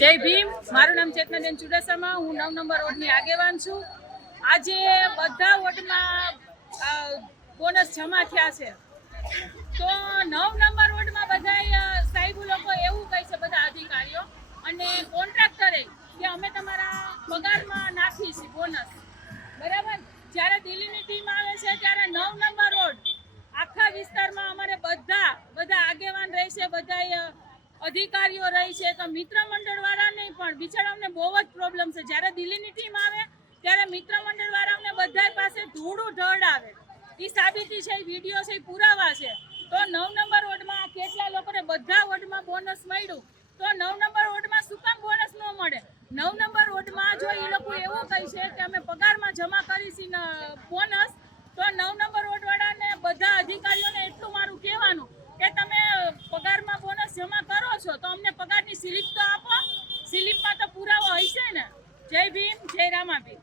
જય ભીમ। મારું નામ ચેતનાબેન ચુડાસમા, હું 9 નંબર વોર્ડની આગેવાન છું। આજે બધા વોર્ડમાં બોનસ જમા થયા છે, તો 9 નંબર વોર્ડમાં બધા સાહેબ લોકો એવું કહે છે, બધા અધિકારીઓ અને કોન્ટ્રાક્ટરે કે અમે તમારા પગારમાં નાખીશું બોનસ, બરાબર। જ્યારે દિલ્હીની ટીમ આવે છે ત્યારે 9 નંબર વોર્ડ આખા વિસ્તારમાં અમારે બધા આગેવાન રહેશે, બધા અધિકારીઓ રહી છે, તો મિત્ર મંડળ વાળા નહીં પણ બિચારાઓને બહુ જ પ્રોબ્લેમ છે। જ્યારે દિલ્હીની ટીમ આવે ત્યારે મિત્ર મંડળ વાળાઓને બધા પાસે ધૂળું ઢળાવે, એ સાબિતી છે, વિડીયો છે, પુરાવા છે। તો 9 નંબર વોર્ડમાં કેટલા લોકોને બધા વોર્ડમાં બોનસ મળ્યું, તો 9 નંબર વોર્ડમાં શું કામ બોનસ ન મળે? 9 નંબર વોર્ડમાં જો એ લોકો એવું કહે છે કે અમે પગારમાં જમા કરીશું બોનસ, તો 9 નંબર વોર્ડ વાળાને બધા અધિકારીઓને એટલું મારું કહેવાનું કે તમે પગારમાં બોનસ જમા કરો છો તો અમને પગારની સ્લિપ તો આપો, સ્લિપમાં તો પુરાવો હશે ને। જય ભીમ, જય રામાભીમ।